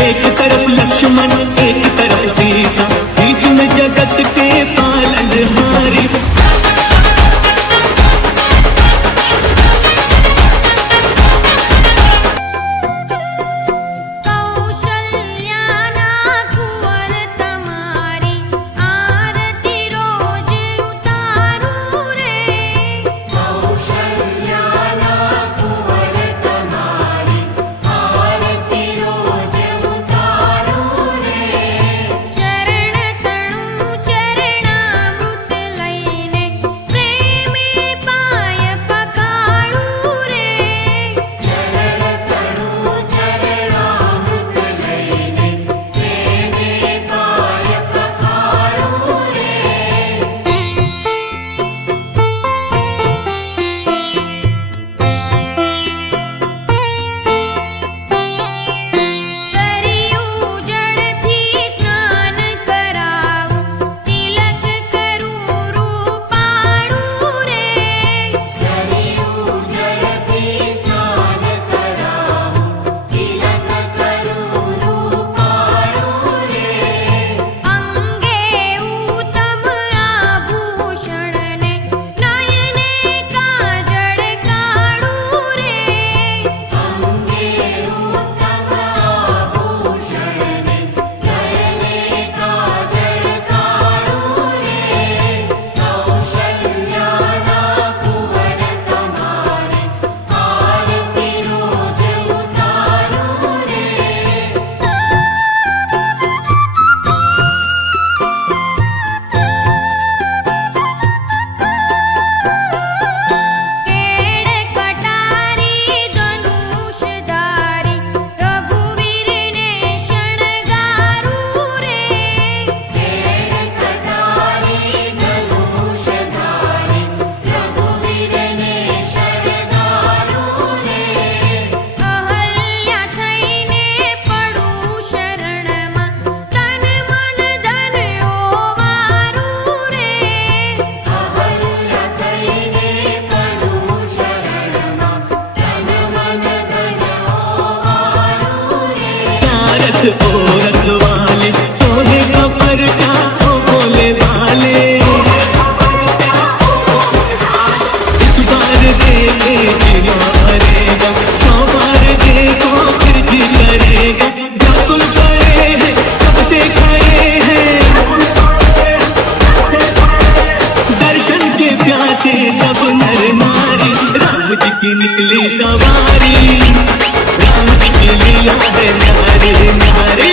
एक तरफ लक्ष्मण एक तरफ सीता, बीच में जगत के पालनहारी। औरत वाले सोने का परचा हो बोले वाले, इस बार देखे जिला करेगा, 100 बार देखो फिर जी करेगा। जब तुम करे हैं सबसे खड़े हैं, दर्शन के प्यासे सब नर नारी। राम जी की निकली सवारी, राम जी की लीला है नारी नारी।